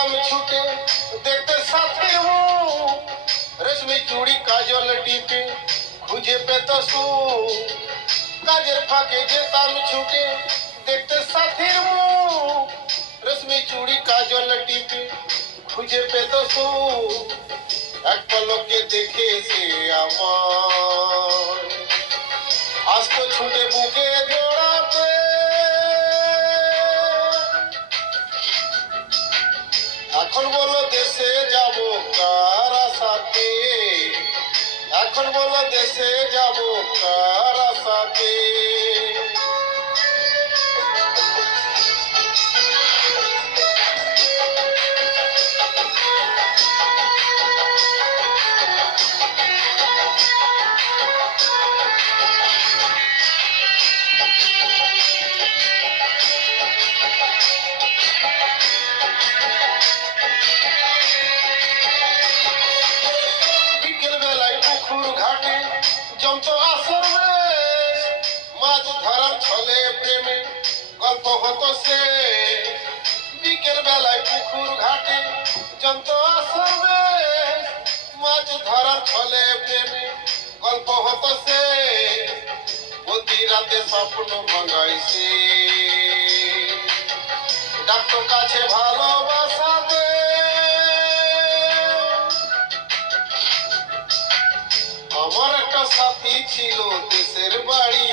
যেতাম ছুটে দেখতে সাথীর মুখ, রেশমি চুড়ি কাজল টিপে খুঁজে পেত সুখ। কাজের ফাঁকে যেতাম ছুটে দেখতে সাথীর মুখ, রেশমি চুড়ি কাজল টিপে খুঁজে পেত সুখ। এক পলকে দেখে সে আমার আসতো ছুটে বুকে জড়াতে। এখন বলো দেশে যাব কার আশাতে, এখন বলো দেশে যাব কার আশাতে। বিকেল বেলায় পুকুর ঘাটে জমতো আসর বেশ, মাছ ধরার ছলে প্রেমে গল্প হতো সে। বিকেল বেলায় পুকুর ঘাটে জমতো আসর বেশ, মাছ ধরার ছলে প্রেমে গল্প হতো সে। প্রতি রাতে স্বপ্ন ভাঙাইছে ডাক্ত কাছে ভালোবাসা দে। আমার একটা সাথী ছিল দেশের বাড়ি